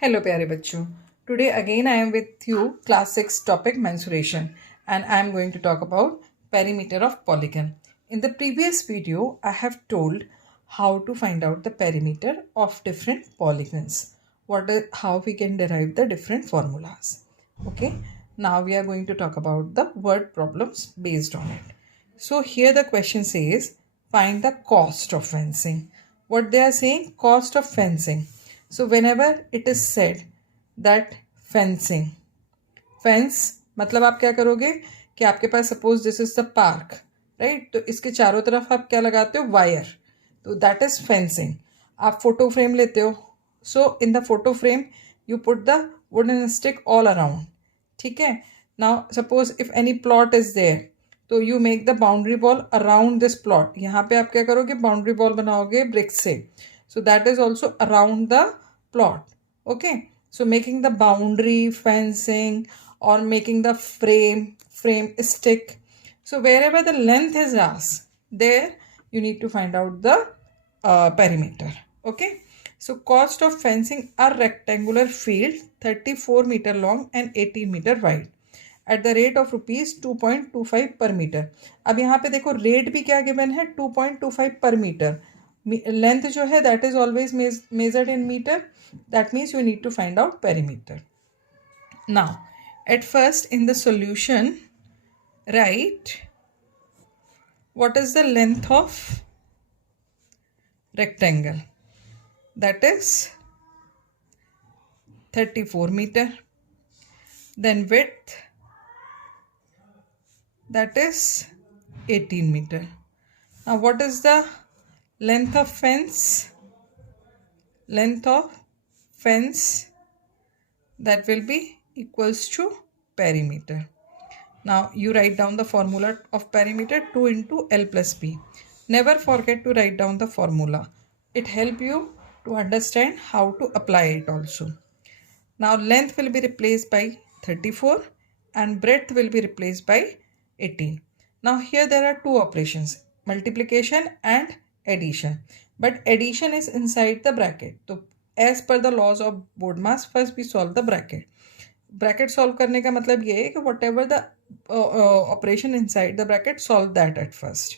Hello प्यारे बच्चों. Today again I am with you class 6 topic mensuration and I am going to talk about perimeter of polygon. In the previous video I have told how to find out the perimeter of different polygons. How we can derive the different formulas. Okay. Now we are going to talk about the word problems based on it. So here the question says find the cost of fencing. What they are saying, cost of fencing. So whenever it is said that fencing, fence मतलब आप क्या करोगे कि आपके पास suppose this is the park, right, तो इसके चारों तरफ आप क्या लगाते हो, वायर, तो दैट इज फेंसिंग. आप फोटो फ्रेम लेते हो, so in the photo frame you put the wooden stick all around. ठीक है. Now suppose if any plot is there, तो you make the boundary wall around this plot. यहाँ पे आप क्या करोगे, बाउंड्री वॉल बनाओगे ब्रिक से. So that is also around the plot. Okay. So making the boundary, fencing, or making the frame stick. So wherever the length is asked, there you need to find out the perimeter. Okay. So cost of fencing a rectangular field 34 meter long and 18 meter wide at the rate of rupees 2.25 per meter. अब यहाँ पे देखो rate भी क्या given है, 2.25 per meter. Length जो है that is always measured in meter. That means you need to find out perimeter. Now at first in the solution right what is the length of rectangle, that is 34 meter. Then width, that is 18 meter. Now what is the length of fence? Length of fence, that will be equals to perimeter. Now you write down the formula of perimeter, 2 into L plus B. Never forget to write down the formula. It help you to understand how to apply it also. Now length will be replaced by 34 and breadth will be replaced by 18. Now here there are two operations, multiplication and addition. But addition is inside the bracket. So as per the laws of BODMAS, first we solve the bracket. Bracket solve करने का मतलब ये है कि what ever the operation inside the bracket solve that at first.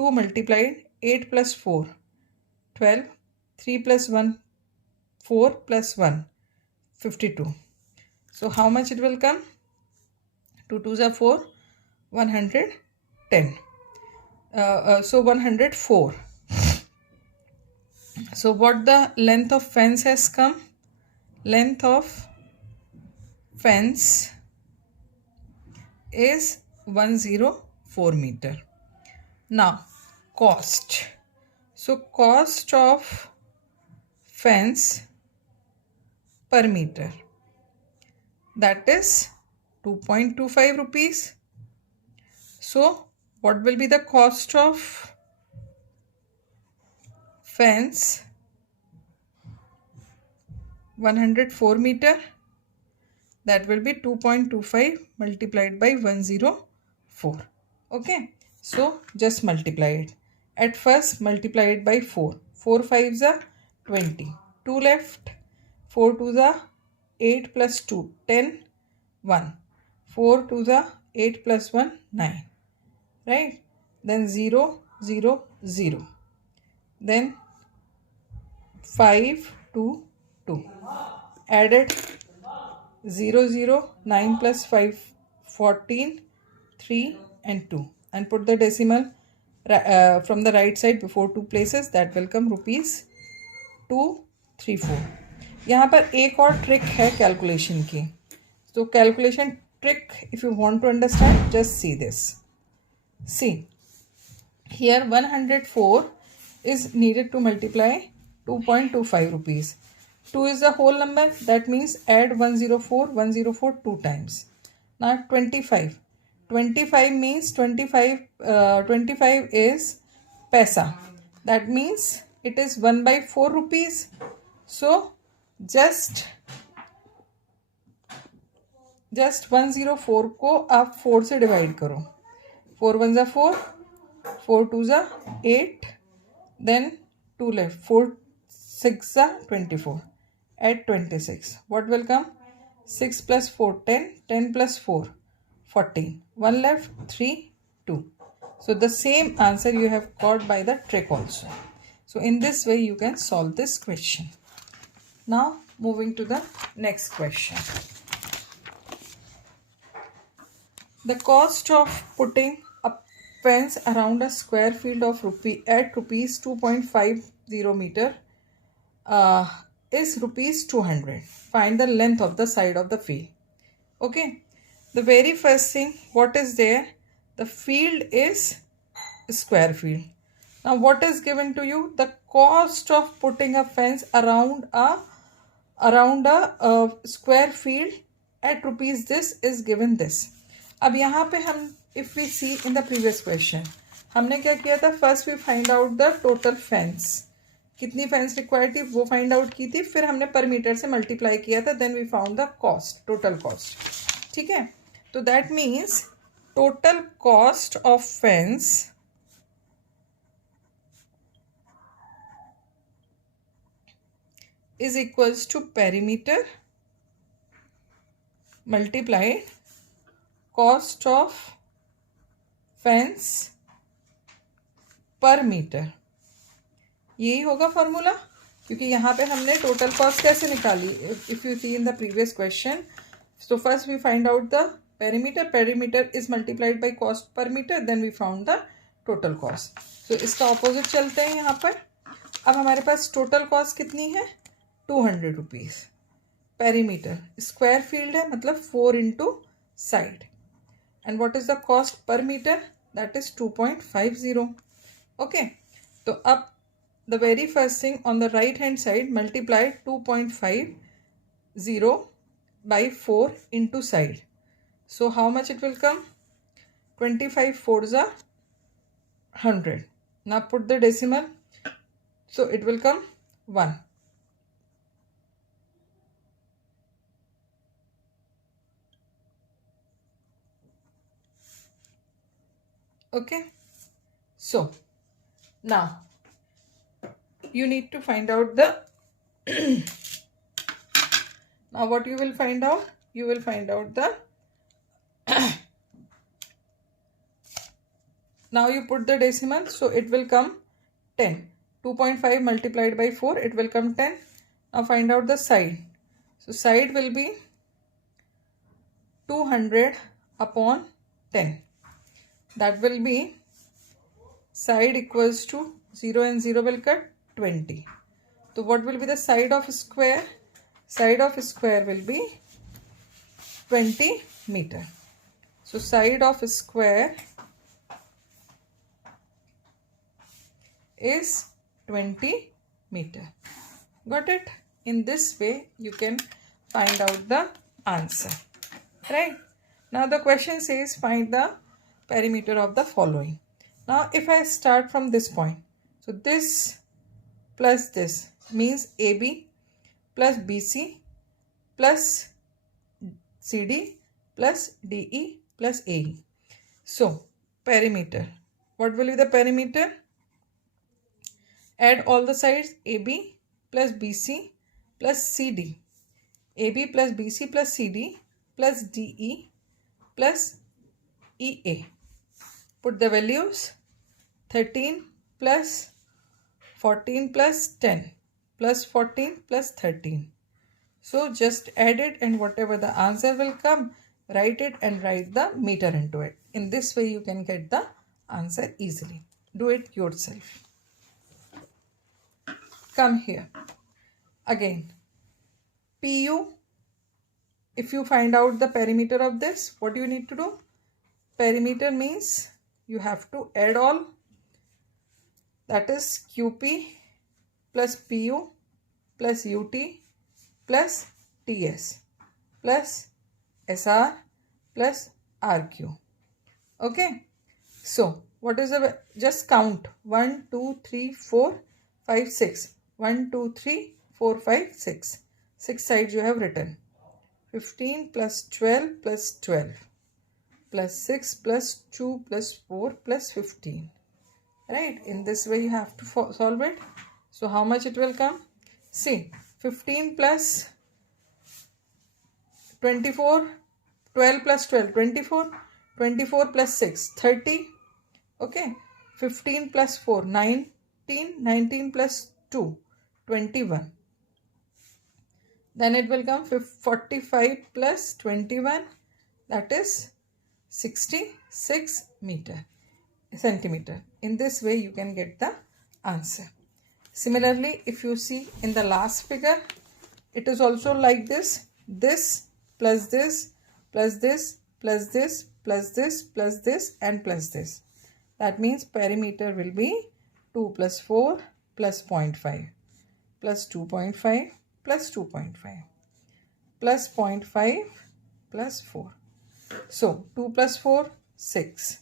2 multiplied 8 plus 4 12, 3 plus 1 4 plus 1 52. So how much it will come? 2 2s are 4, 110. So 104. So what the length of fence has come? Length of fence is 104 meter. Now cost. So cost of fence per meter, that is 2.25 rupees. So what will be the cost of fence 104 meter? That will be 2.25 multiplied by 104. Okay. So just multiply it. At first multiply it by 4. 4 5s are 20. 2 left. 4 2s are 8 plus 2 10 1. 4 2s are 8 plus 1 9. Right. Then 0 0 0. Then 5 2 2. Added 0 0 9 plus 5 14 3 and 2 and put the decimal from the right side before two places. That will come rupees 234. यहाँ पर एक और trick है calculation की. तो calculation trick if you want to understand just see this. See here 104 is needed to multiply 2.25 rupees. 2 is the whole number, that means add 104 2 times. Now 25. 25 means 25 is paisa. That means it is 1 by 4 rupees. So just 104 को आप 4 से divide करो. 4 1s are 4, 4 2s are 8, then 2 left, 4 6s are 24. add 26. What will come? 6 plus 4, 10. 10 plus 4, 14. 1 left, 3, 2. So the same answer you have got by the trick also. So in this way you can solve this question. Now moving to the next question. The cost of putting a fence around a square field of rupees 2.50 meter is rupees 200. Find the length of the side of the field. Okay. The very first thing, what is there? The field is square field. Now what is given to you? The cost of putting a fence around a square field at rupees this is given this. अब यहाँ पे हम if we see in the previous question हमने क्या किया था? First we find out the total fence. कितनी fence required थी वो फाइंड आउट की थी, फिर हमने पर मीटर से मल्टीप्लाई किया था, then we found the cost, total cost. ठीक है, तो that means total cost of fence is equals to perimeter multiplied cost of fence per meter. यही होगा फॉर्मूला, क्योंकि यहाँ पे हमने टोटल कॉस्ट कैसे निकाली. If you see in the previous question, so first we find out the perimeter is multiplied by cost per meter, then we found the total cost. तो इसका ऑपोजिट चलते हैं यहाँ पर. अब हमारे पास टोटल कॉस्ट कितनी है? 200 रुपीज़. पेरीमीटर स्क्वायर फील्ड है, मतलब 4 into side. And what is the cost per meter? That is 2.50. Okay, तो अब the very first thing on the right hand side, multiply 2.50 by 4 into side. So how much it will come? 25 4s are 100. Now put the decimal, so it will come 1. Okay, so now you need to find out the now what you will find out? You will find out the now you put the decimal, so it will come 10. 2.5 multiplied by 4, it will come 10. Now find out the side. So side will be 200 upon 10. That will be side equals to 0 and 0 will cut 20. So what will be the side of square? Side of square will be 20 meter. So side of square is 20 meter. Got it? In this way you can find out the answer. Right? Now the question says find the perimeter of the following. Now if I start from this point, so this plus this means AB plus BC plus CD plus DE plus AE. So perimeter, what will be the perimeter? Add all the sides, AB plus BC plus CD, AB plus BC plus CD plus DE plus EA. Put the values, 13 plus 14 plus 10 plus 14 plus 13. So just add it, and whatever the answer will come, write it and write the meter into it. In this way you can get the answer easily. Do it yourself. Come here. Again, PU, if you find out the perimeter of this, what do you need to do? Perimeter means you have to add all, that is QP plus PU plus UT plus TS plus SR plus RQ. Okay, so what is the, just count 1 2 3 4 5 6, 1 2 3 4 5 6, 6 sides you have written. 15 plus 12 plus 12 plus 6 plus 2 plus 4 plus 15. Right? In this way you have to solve it. So how much it will come? See, 15 plus 24, 12 plus 12, 24, 24 plus 6, 30. Okay, 15 plus 4, 19, 19 plus 2, 21. Then it will come 45 plus 21, that is 66 centimeter. In this way you can get the answer. Similarly, if you see in the last figure, it is also like this. This plus this plus this plus this plus this plus this and plus this. That means perimeter will be 2 plus 4 plus 0.5 plus 2.5 plus 2.5 plus 0.5 plus 4. So 2 plus 4, 6.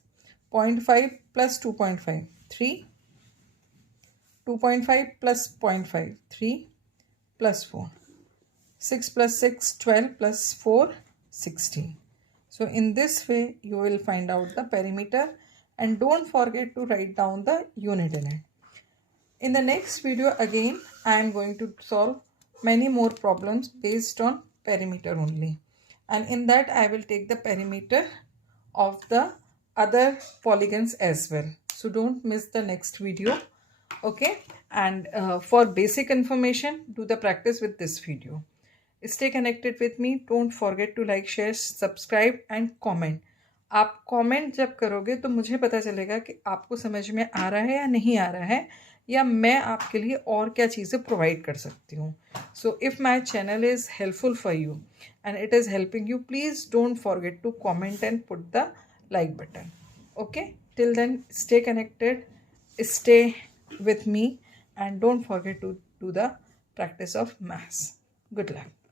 0.5 plus 2.5, 3. 2.5 plus 0.5, 3 plus 4. 6 plus 6, 12 plus 4, 16. So in this way you will find out the perimeter, and don't forget to write down the unit in it. In the next video again I am going to solve many more problems based on perimeter only, and in that I will take the perimeter of the other polygons as well. So don't miss the next video. Okay, and for basic information, do the practice with this video. Stay connected with me. Don't forget to like, share, subscribe and comment. आप comment जब करोगे तो मुझे पता चलेगा कि आपको समझ में आ रहा है या नहीं आ रहा है, या मैं आपके लिए और क्या चीज़ें प्रोवाइड कर सकती हूँ. So if my channel is helpful for you and it is helping you, please don't forget to comment and put the like button. Okay, till then stay connected, stay with me, and don't forget to do the practice of maths. Good luck.